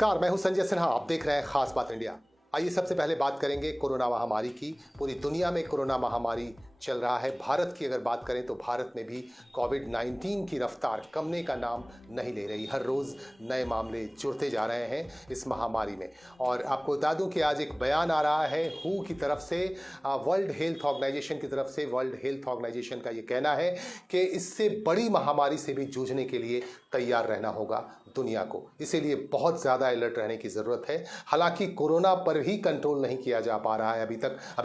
नमस्कार, मैं हूं संजय सिन्हा। आप देख रहे हैं खास बात इंडिया। आइए सबसे पहले बात करेंगे कोरोना महामारी की। पूरी दुनिया में कोरोना महामारी चल रहा है। भारत की अगर बात करें तो भारत में भी कोविड-19 की रफ्तार कमने का नाम नहीं ले रही। हर रोज़ नए मामले जुड़ते जा रहे हैं इस महामारी में। और आपको बता दूं कि आज एक बयान आ रहा है हू की तरफ से, वर्ल्ड हेल्थ ऑर्गेनाइजेशन की तरफ से। वर्ल्ड हेल्थ ऑर्गेनाइजेशन का ये कहना है कि इससे बड़ी महामारी से भी जूझने के लिए तैयार रहना होगा दुनिया को। इसीलिए बहुत ज़्यादा अलर्ट रहने की ज़रूरत है। हालांकि कोरोना पर ही कंट्रोल नहीं किया जा पा रहा है अभी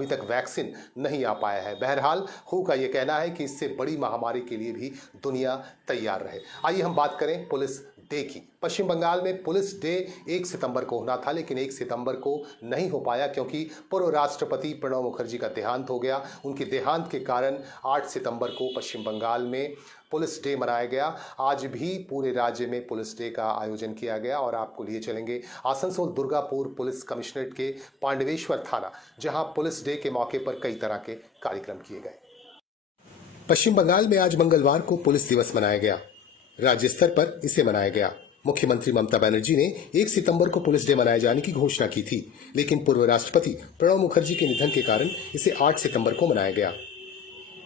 तक वैक्सीन नहीं आ पाया है। बहरहाल हू का ये कहना है कि इससे बड़ी महामारी के लिए भी दुनिया तैयार रहे। आइए हम बात करें पुलिस डे की। पश्चिम बंगाल में पुलिस डे 1 सितंबर को होना था, लेकिन 1 सितंबर को नहीं हो पाया क्योंकि पूर्व राष्ट्रपति प्रणब मुखर्जी का देहांत हो गया। उनके देहांत के कारण 8 सितंबर को पश्चिम बंगाल में पुलिस डे मनाया गया। आज भी पूरे राज्य में पुलिस डे का आयोजन किया गया और आपको लिए चलेंगे आसनसोल दुर्गापुर पुलिस कमिश्नरेट के पांडवेश्वर थाना, जहां पुलिस डे के मौके पर कई तरह के कार्यक्रम किए गए। पश्चिम बंगाल में आज मंगलवार को पुलिस दिवस मनाया गया। राज्य स्तर पर इसे मनाया गया। मुख्यमंत्री ममता बनर्जी ने 1 सितंबर को पुलिस डे मनाए जाने की घोषणा की थी, लेकिन पूर्व राष्ट्रपति प्रणब मुखर्जी के निधन के कारण इसे 8 सितंबर को मनाया गया।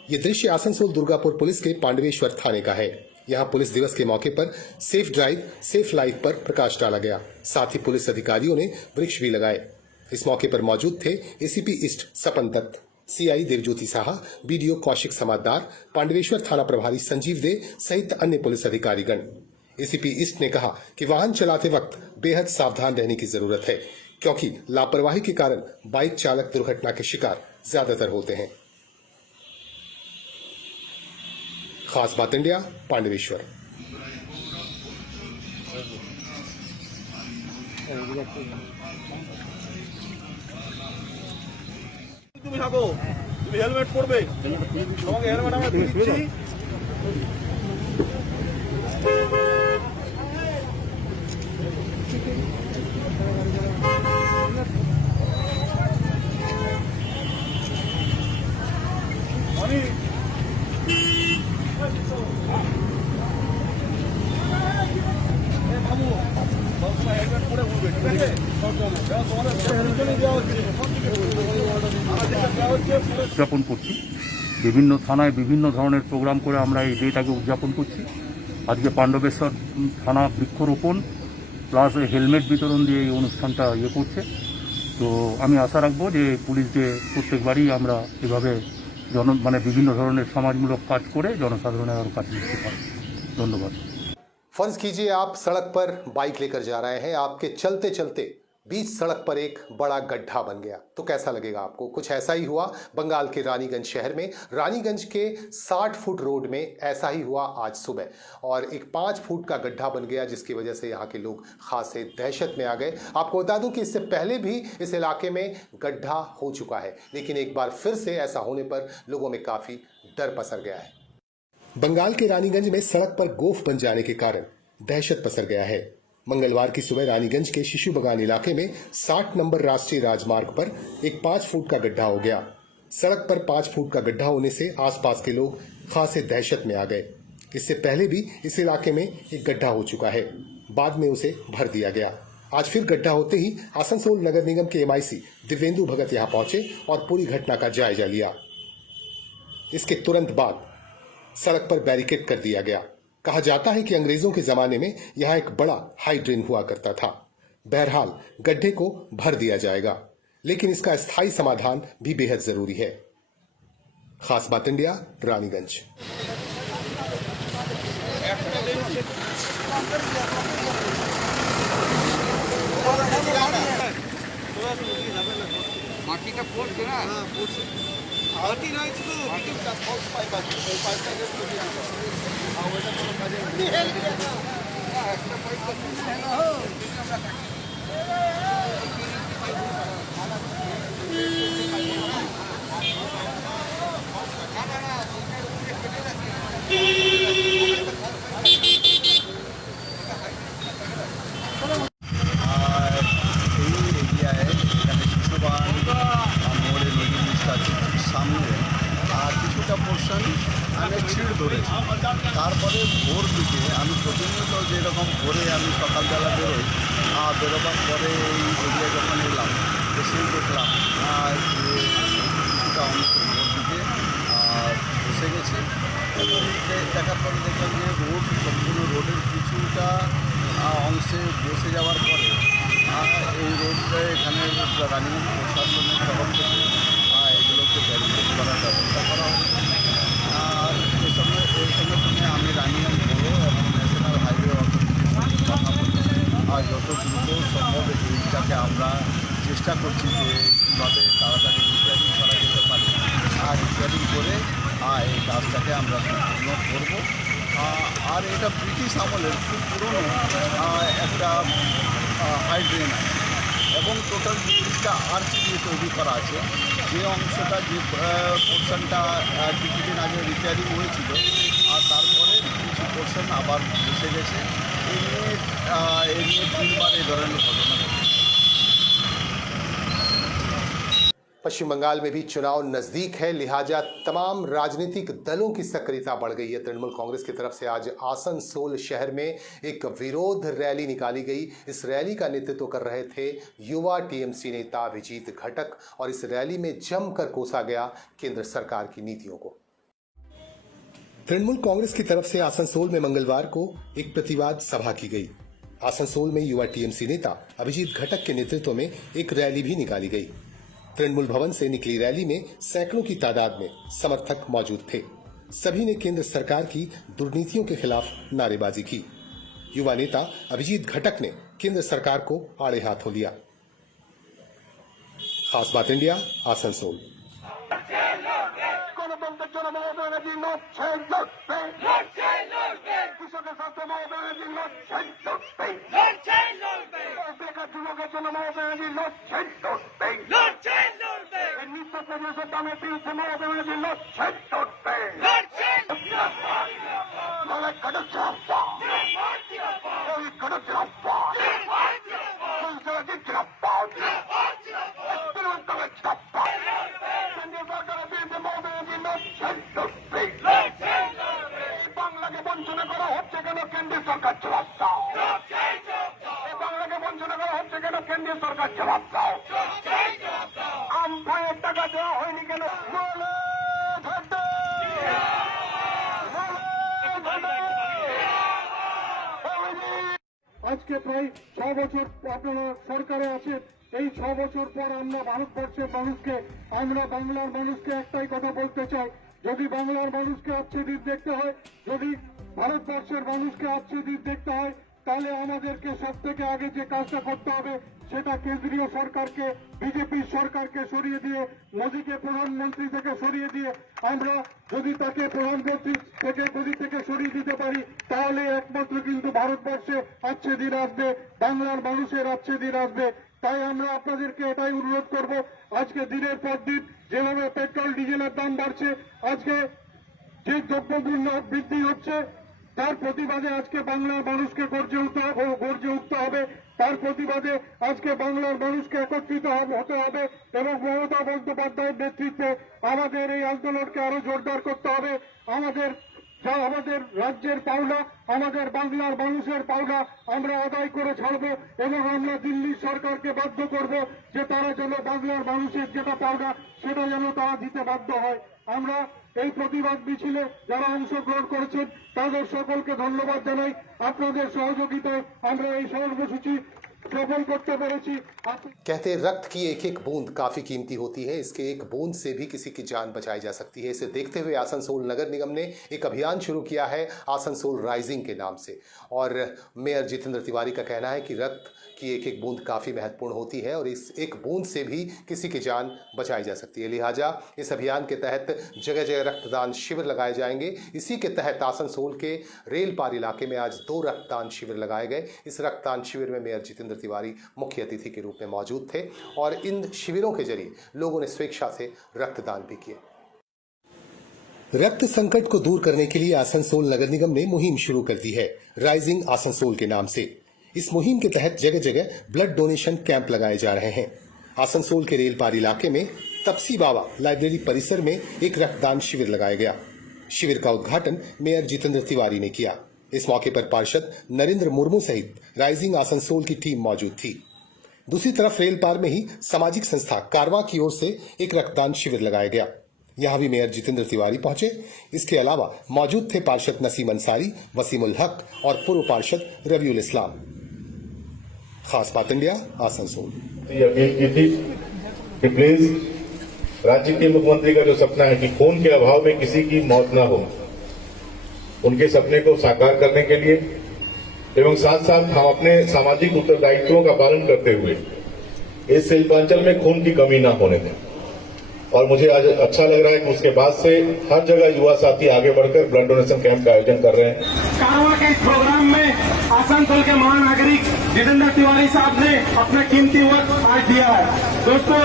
ये दृश्य आसनसोल दुर्गापुर पुलिस के पांडवेश्वर थाने का है। यहाँ पुलिस दिवस के मौके पर सेफ ड्राइव सेफ लाइफ पर प्रकाश डाला गया। साथ ही पुलिस अधिकारियों ने वृक्ष भी लगाए। इस मौके पर मौजूद थे एसीपी ईस्ट सपन दत्त, सीआई देवज्योति साहा, बीडीओ कौशिक समाददार, पांडवेश्वर थाना प्रभारी संजीव दे सहित अन्य पुलिस अधिकारीगण। एसीपी ईस्ट ने कहा कि वाहन चलाते वक्त बेहद सावधान रहने की जरूरत है, क्योंकि लापरवाही के कारण बाइक चालक दुर्घटना के शिकार ज्यादातर होते हैं। खास बात इंडिया, पांडवेश्वर। তুমি থাকো, তুমি হেলমেট পরবে, তোমাকে হেলমেট আমরা দিচ্ছি। উদযাপন করছি। বিভিন্ন থানায় বিভিন্ন ধরনের প্রোগ্রাম করে আমরা এই ডেটাকে উদযাপন করছি। আজকে পাণ্ডবেশ্বর থানা বৃক্ষরোপণ প্লাস হেলমেট বিতরণ দিয়ে এই অনুষ্ঠানটা করছে। তো আমি আশা রাখবো যে পুলিশ ডে প্রত্যেকবারই আমরা এভাবে বিভিন্ন ধরনের সমাজমূলক কাজ করে জনসাধারণের আরও কাছে নিতে পারি। ধন্যবাদ। फर्ज कीजिए आप सड़क पर बाइक लेकर जा रहे हैं, आपके चलते चलते बीच सड़क पर एक बड़ा गड्ढा बन गया, तो कैसा लगेगा आपको? कुछ ऐसा ही हुआ बंगाल के रानीगंज शहर में। रानीगंज के 60 फुट रोड में ऐसा ही हुआ आज सुबह और एक 5 फुट का गड्ढा बन गया, जिसकी वजह से यहाँ के लोग खासे दहशत में आ गए। आपको बता दूं कि इससे पहले भी इस इलाके में गड्ढा हो चुका है, लेकिन एक बार फिर से ऐसा होने पर लोगों में काफी डर पसर गया है। बंगाल के रानीगंज में सड़क पर गोफ बन जाने के कारण दहशत पसर गया है। मंगलवार की सुबह रानीगंज के शिशु बगान इलाके में 60 नंबर राष्ट्रीय राजमार्ग पर एक 5 फुट का गड्ढा हो गया। सड़क पर 5 फुट का गड्ढा होने से आसपास के लोग खासे दहशत में आ गए। इससे पहले भी इस इलाके में एक गड्ढा हो चुका है, बाद में उसे भर दिया गया। आज फिर गड्ढा होते ही आसनसोल नगर निगम के एमआईसी दिव्येंदु भगत यहां पहुंचे और पूरी घटना का जायजा लिया। इसके तुरंत बाद सड़क पर बैरिकेड कर दिया गया। कहा जाता है कि अंग्रेजों के जमाने में यहां एक बड़ा हाई ड्रेन हुआ करता था। बहरहाल गड्ढे को भर दिया जाएगा, लेकिन इसका स्थायी समाधान भी बेहद जरूरी है। खास बात इंडिया, रानीगंज। মাটিটা পড়ছে না, মাটি নয়, শুধু পাইপ আছে, ওই পাইপটা আর ওইটা কোনো কাজে একটা পাইপ ছিঁড় ধরেছে। তারপরে ভোর দিকে আমি প্রতিনিয়ত যেরকম ভোরে আমি সকালবেলা বেরোই, বেরোবার পরে এই এরিয়া যখন এলাম এসেই দেখলাম যে কিছুটা অংশ দিকে বসে গেছে এবং দেখার পরে দেখলাম যে রোড সম্পূর্ণ রোডের কিছুটা অংশে বসে যাওয়ার পরে এই রোডটা এখানে রানিং প্রশাসনের তরফ থেকে এগুলোকে ব্যারিকেড করার ব্যবস্থা করা হয়েছে। আর এই সঙ্গে আমি রানিয়াম বড়ো এবং ন্যাশনাল হাইওয়ে অথরিটির সঙ্গে কথা বলি আর যত দ্রুত সম্ভব এইটাকে আমরা চেষ্টা করছি যে কীভাবে তাড়াতাড়ি রিপেয়ারিং করা যেতে পারে আর রিপেয়ারিং করে এই কাজটাকে আমরা সম্পূর্ণ করব। আর এটা ব্রিটিশ আমলের খুব পুরনো একটা হাই ড্রেন আছে এবং টোটাল ব্রিজটা আর্চ দিয়ে তৈরি করা আছে। যে অংশটা যে পোর্শনটা কিছুদিন আগে রিপেয়ারিং হয়েছিল আর তারপরে কিছু পোর্শন আবার বসে গেছে। এই নিয়ে 3বার এই ধরনের ঘটনা ঘটেছে। पश्चिम बंगाल में भी चुनाव नजदीक है, लिहाजा तमाम राजनीतिक दलों की सक्रियता बढ़ गई है। तृणमूल कांग्रेस की तरफ से आज आसनसोल शहर में एक विरोध रैली निकाली गई। इस रैली का नेतृत्व कर रहे थे युवा टीएमसी नेता अभिजीत घटक और इस रैली में जमकर कोसा गया केंद्र सरकार की नीतियों को। तृणमूल कांग्रेस की तरफ से आसनसोल में मंगलवार को एक प्रतिवाद सभा की गई। आसनसोल में युवा टीएमसी नेता अभिजीत घटक के नेतृत्व में एक रैली भी निकाली गई। तृणमूल भवन से निकली रैली में सैकड़ों की तादाद में समर्थक मौजूद थे। सभी ने केंद्र सरकार की दुर्नीतियों के खिलाफ नारेबाजी की। युवा नेता अभिजीत घटक ने केंद्र सरकार को आड़े हाथों लिया। खास बात इंडिया, आसनसोल। বাংলাকে বঞ্চনা করা হচ্ছে কেন কেন্দ্রীয় সরকার জবাব দাও। বাংলাকে বঞ্চনা করা হচ্ছে কেন কেন্দ্রীয় সরকার জবাব দাও। আমফানের টাকা দেওয়া হয়নি কেন? আজকে প্রায় 6 বছর আপনারা সরকারে আছেন। এই 6 বছর পর আমরা ভারতবর্ষের মানুষকে, আমরা বাংলার মানুষকে একটাই কথা বলতে চাই, যদি বাংলার মানুষকে আচ্ছেদিত দেখতে হয়, যদি ভারতবর্ষের মানুষকে আচ্ছেদিত দেখতে হয়, তাহলে আমাদেরকে সব থেকে আগে যে কাজটা করতে হবে সেটা কেন্দ্রীয় সরকারকে, বিজেপি সরকারকে সরিয়ে দিয়ে, মোদীকে প্রধানমন্ত্রী থেকে সরিয়ে দিয়ে আমরা যদি তাকে প্রধানমন্ত্রী থেকে গদি থেকে সরিয়ে দিতে পারি তাহলে একমাত্র কিন্তু ভারতবর্ষে আচ্ছে দিন আসবে, বাংলার মানুষের আচ্ছে দিন আসবে। তাই আমরা আপনাদেরকে এটাই অনুরোধ করব, আজকে দিনের পর দিন যেভাবে পেট্রোল ডিজেলের দাম বাড়ছে, আজকে যে দ্রব্যমূল্য বৃদ্ধি হচ্ছে, তার প্রতিবাদে আজকে বাংলার মানুষকে গর্জে উঠতে হবে। তার প্রতিবাদে আজকে বাংলার মানুষকে একত্রিত হতে হবে এবং মমতা বন্দ্যোপাধ্যায়ের নেতৃত্বে আমাদের এই আন্দোলনকে আরো জোরদার করতে হবে। আমাদের রাজ্যের পাওনা, আমাদের বাংলার মানুষের পাওনা আমরা আদায় করে ছাড়ব এবং আমরা দিল্লি সরকারকে বাধ্য করব যে তারা যেন বাংলার মানুষের যেটা পাওনা সেটা যেন তারা দিতে বাধ্য হয়। আমরা এই প্রতিবাদ মিছিলে যারা অংশগ্রহণ করেছেন তাদের সকলকে ধন্যবাদ জানাই। আপনাদের সহযোগিতায় আমরা এই কর্মসূচি সফল করতে পেরেছি। कहते हैं रक्त की एक एक बूंद काफी कीमती होती है। इसके एक बूंद से भी किसी की जान बचाई जा सकती है। इसे देखते हुए आसनसोल नगर निगम ने एक अभियान शुरू किया है आसनसोल राइजिंग के नाम से। और मेयर जितेंद्र तिवारी का कहना है कि रक्त की एक एक बूंद काफ़ी महत्वपूर्ण होती है और इस एक बूंद से भी किसी की जान बचाई जा सकती है। लिहाजा इस अभियान के तहत जगह जगह रक्तदान शिविर लगाए जाएंगे। इसी के तहत आसनसोल के रेलपार इलाके में आज 2 रक्तदान शिविर लगाए गए। इस रक्तदान शिविर में मेयर जितेंद्र तिवारी मुख्य अतिथि के रूप में मौजूद थे और इन शिविरों के जरिए लोगों ने स्वेच्छा से रक्तदान भी किए। रक्त संकट को दूर करने के लिए आसनसोल नगर निगम ने मुहिम शुरू कर दी है, राइजिंग आसनसोल के नाम से। इस मुहिम के तहत जगह जगह ब्लड डोनेशन कैंप लगाए जा रहे हैं। आसनसोल के रेलपार इलाके में तपसी बाबा लाइब्रेरी परिसर में एक रक्तदान शिविर लगाया गया। शिविर का उद्घाटन मेयर जितेंद्र तिवारी ने किया। इस मौके पर पार्षद नरेंद्र मुर्मू सहित राइजिंग आसनसोल की टीम मौजूद थी। दूसरी तरफ रेल पार में ही सामाजिक संस्था कारवा की ओर से एक रक्तदान शिविर लगाया गया। यहां भी मेयर जितेंद्र तिवारी पहुंचे। इसके अलावा मौजूद थे पार्षद नसीम अंसारी, वसीमुल हक और पूर्व पार्षद रविउल इस्लाम। खास बात इंडिया, आसनसोल। अपील की थी कि प्लीज राज्य के मुख्यमंत्री का जो सपना है कि खून के अभाव में किसी की मौत न हो, उनके सपने को साकार करने के लिए एवं साथ साथ हम अपने सामाजिक उत्तरदायित्वों का पालन करते हुए इस शिल्पांचल में खून की कमी न होने दें। और मुझे आज अच्छा लग रहा है कि उसके बाद से हर जगह युवा साथी आगे बढ़कर ब्लड डोनेशन कैंप का आयोजन कर रहे हैं। कारवा के इस प्रोग्राम में आसनसोल के महान नागरिक जितेंद्र तिवारी साहब ने अपना कीमती वक्त आज दिया है। दोस्तों,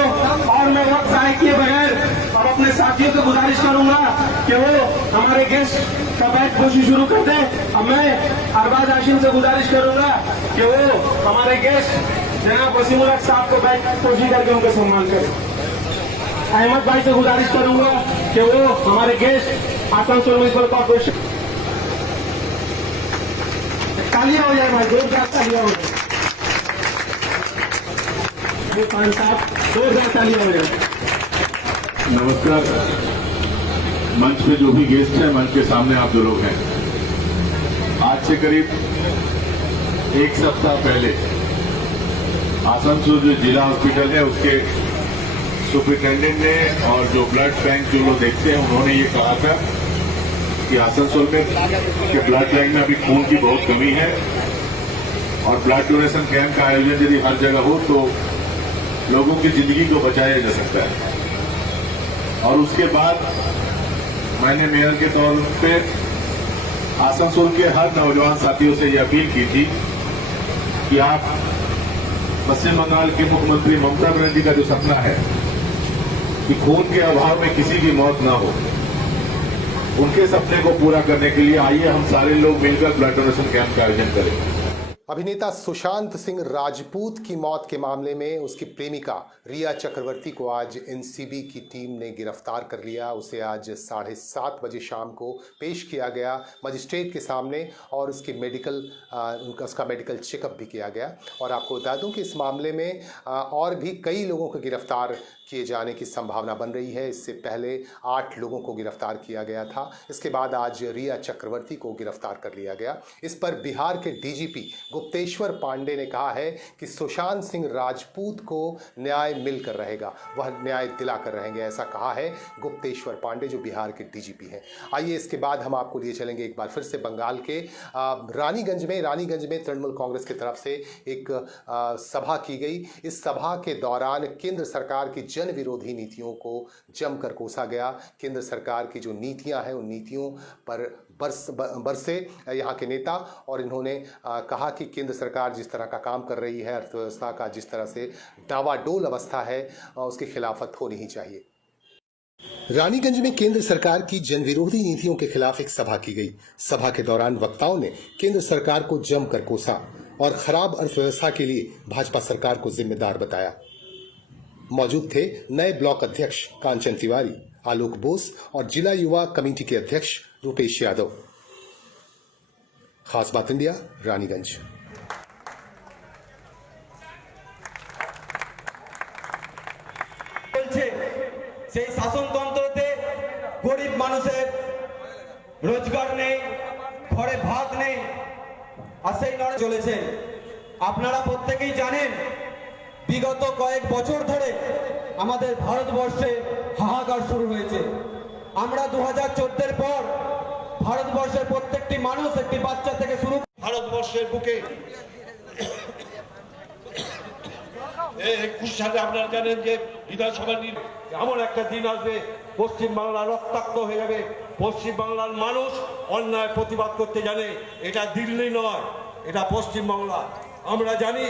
और मैं वक्त जाए किए बगैर अब अपने साथियों से गुजारिश करूंगा कि वो हमारे गेस्ट का बैच पोशी शुरू कर दे। अब मैं अरबाज हाशिम से गुजारिश करूंगा कि वो हमारे गेस्ट जनाब वसीमुल हक साहब को बैच पोशी करके उनका सम्मान करें। अहमद भाई से गुजारिश करूंगा कि वो हमारे गेस्ट आसनसोल म्युनिसिपल कॉर्पोरेशन, तालियां हो जाए भाई, जोरदार तालियां हो जाए। जोरदार तालियां हो जाए। नमस्कार। मंच पे जो भी गेस्ट हैं, मंच के सामने आप जो लोग हैं, आज से करीब एक सप्ताह पहले आसनसोल जो जिला हॉस्पिटल है उसके सुपरिटेंडेंट ने और जो ब्लड बैंक जो लोग देखते हैं उन्होंने ये कहा था कि आसनसोल में के ब्लड बैंक में अभी खून की बहुत कमी है और ब्लड डोनेशन कैंप का आयोजन यदि हर जगह हो तो लोगों की जिंदगी को बचाया जा सकता है। और उसके बाद मैंने मेयर के तौर पे आसनसोल के हर नौजवान साथियों से यह अपील की थी कि आप पश्चिम बंगाल के मुख्यमंत्री ममता बनर्जी का जो सपना है कि खून के अभाव में किसी की मौत न हो, उनके सपने को पूरा करने के लिए आइए हम सारे लोग मिलकर ब्लड डोनेशन कैंप का आयोजन करें। अभिनेता सुशांत सिंह राजपूत की मौत के मामले में उसकी प्रेमिका रिया चक्रवर्ती को आज एनसीबी की टीम ने गिरफ्तार कर लिया। उसे आज 7:30 बजे शाम को पेश किया गया मजिस्ट्रेट के सामने और उसकी उसका मेडिकल चेकअप भी किया गया। और आपको बता दूं कि इस मामले में और भी कई लोगों को गिरफ्तार किए जाने की संभावना बन रही है। इससे पहले 8 लोगों को गिरफ्तार किया गया था। इसके बाद आज रिया चक्रवर्ती को गिरफ्तार कर लिया गया। इस पर बिहार के डीजीपी गुप्तेश्वर पांडे ने कहा है कि सुशांत सिंह राजपूत को न्याय मिलकर रहेगा, वह न्याय दिलाकर रहेंगे, ऐसा कहा है गुप्तेश्वर पांडे जो बिहार के डीजीपी हैं। आइए इसके बाद हम आपको लिए चलेंगे एक बार फिर से बंगाल के रानीगंज में तृणमूल कांग्रेस की तरफ से एक सभा की गई। इस सभा के दौरान केंद्र सरकार की जन विरोधी नीतियों को जमकर कोसा गया। केंद्र सरकार की जो नीतियां हैं उन नीतियों पर बरसे यहाँ के नेता और इन्होंने कहा कि केंद्र सरकार जिस तरह का काम कर रही है, अर्थव्यवस्था का जिस तरह से डावाडोल अवस्था है, उसकी खिलाफत होनी ही चाहिए। रानीगंज में केंद्र सरकार की जनविरोधी नीतियों के खिलाफ एक सभा की गई। सभा के दौरान वक्ताओं ने केंद्र सरकार को जमकर कोसा और खराब अर्थव्यवस्था के लिए भाजपा सरकार को जिम्मेदार बताया। मौजूद थे नए ब्लॉक अध्यक्ष कांचन तिवारी, आलोक बोस और जिला युवा कमेटी के अध्यक्ष रूपेश यादव। खास बात इंडिया, रानीगंज। সেই শাসনতন্ত্রতে গরিব মানুষের রোজগার নেই, ঘরে ভাত নেই, আর সেই লড়াই চলেছে। আপনারা প্রত্যেকেই জানেন বিগত কয়েক বছর ধরে আমাদের ভারতবর্ষে হাহাকার শুরু হয়েছে। আমরা 2014 পর ভারতবর্ষের প্রত্যেকটি মানুষ একটি বাচ্চা থেকে শুরু ভারতবর্ষের বুকে 21 সালে আপনারা জানেন যে বিধানসভা এমন একটা দিন আসবে পশ্চিমবাংলা রক্তাক্ত হয়ে যাবে। পশ্চিমবাংলার মানুষ অন্যায় প্রতিবাদ করতে জানে। এটা দিল্লি নয়, এটা পশ্চিমবাংলা। আমরা জানি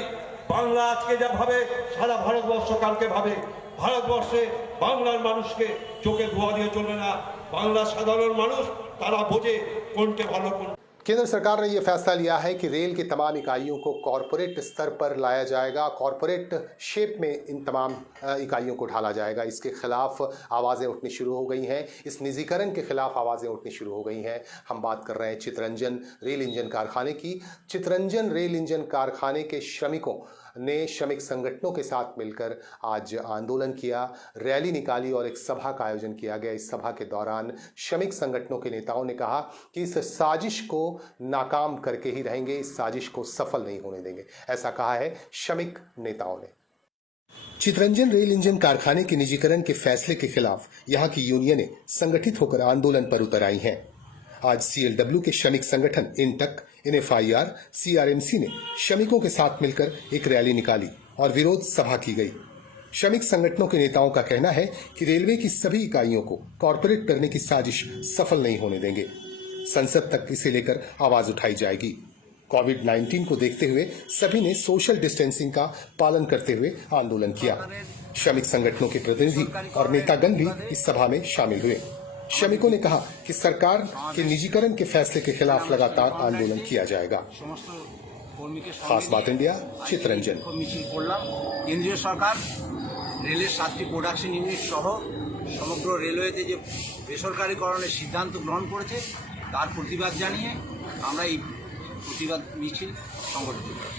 বাংলা আজকে যা ভাবে সারা ভারতবর্ষ কালকে ভাবে। ভারতবর্ষে বাংলার মানুষকে চোখে ধোয়া দিয়ে চলবে না। বাংলার সাধারণ মানুষ তারা বোঝে কোনটা ভালো কোন। केंद्र सरकार ने यह फैसला लिया है कि रेल की तमाम इकाइयों को कॉरपोरेट स्तर पर लाया जाएगा, कॉरपोरेट शेप में इन तमाम इकाइयों को ढाला जाएगा। इसके खिलाफ आवाज़ें उठनी शुरू हो गई हैं, इस निजीकरण के खिलाफ आवाज़ें उठनी शुरू हो गई हैं। हम बात कर रहे हैं चितरंजन रेल इंजन कारखाने की। चितरंजन रेल इंजन कारखाने के श्रमिकों ने श्रमिक संगठनों के साथ मिलकर आज आंदोलन किया, रैली निकाली और एक सभा का आयोजन किया गया। इस सभा के दौरान श्रमिक संगठनों के नेताओं ने कहा कि इस साजिश को नाकाम करके ही रहेंगे, इस साजिश को सफल नहीं होने देंगे, ऐसा कहा है श्रमिक नेताओं ने। चितरंजन रेल इंजन कारखाने के निजीकरण के फैसले के खिलाफ यहां की यूनियनें संगठित होकर आंदोलन पर उतर आई हैं। आज CLW के श्रमिक संगठन इंटक, NFIR, CRMC ने श्रमिकों के साथ मिलकर एक रैली निकाली और विरोध सभा की गई। श्रमिक संगठनों के नेताओं का कहना है कि रेलवे की सभी इकाइयों को कॉरपोरेट करने की साजिश सफल नहीं होने देंगे। संसद तक इसे लेकर आवाज उठाई जाएगी। कोविड-19 को देखते हुए सभी ने सोशल डिस्टेंसिंग का पालन करते हुए आंदोलन किया। श्रमिक संगठनों के प्रतिनिधि और नेतागण भी इस सभा में शामिल हुए। श्रमिकों ने कहा कि सरकार के निजीकरण के फैसले के खिलाफ लगातार आंदोलन किया जाएगा। खास बात इंडिया, चितरंजन। केंद्रीय सरकार रेलेर 7টি প্রোডাকশন ইউনিট সহ সমগ্র রেলওয়েতে যে বেসরকারীকরণের সিদ্ধান্ত গ্রহণ করেছে তার প্রতিবাদ জানিয়ে আমরা এই প্রতিবাদ মিছিল সংগঠিত করি।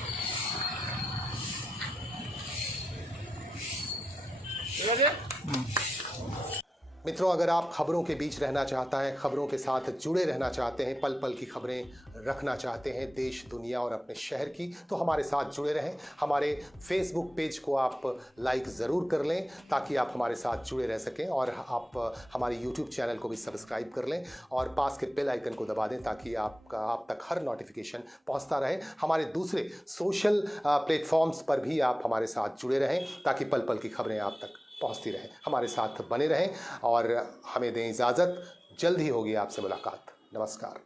मित्रों, अगर आप खबरों के बीच रहना चाहता है, खबरों के साथ जुड़े रहना चाहते हैं, पल पल की खबरें रखना चाहते हैं देश, दुनिया और अपने शहर की, तो हमारे साथ जुड़े रहें। हमारे फेसबुक पेज को आप लाइक ज़रूर कर लें ताकि आप हमारे साथ जुड़े रह सकें, और आप हमारे यूट्यूब चैनल को भी सब्सक्राइब कर लें और पास के बेल आइकन को दबा दें ताकि आप तक हर नोटिफिकेशन पहुंचता रहे। हमारे दूसरे सोशल प्लेटफॉर्म्स पर भी आप हमारे साथ जुड़े रहें ताकि पल पल की खबरें आप तक पहुंचती रहें। हमारे साथ बने रहें और हमें दें इजाज़त। जल्द ही होगी आपसे मुलाकात। नमस्कार।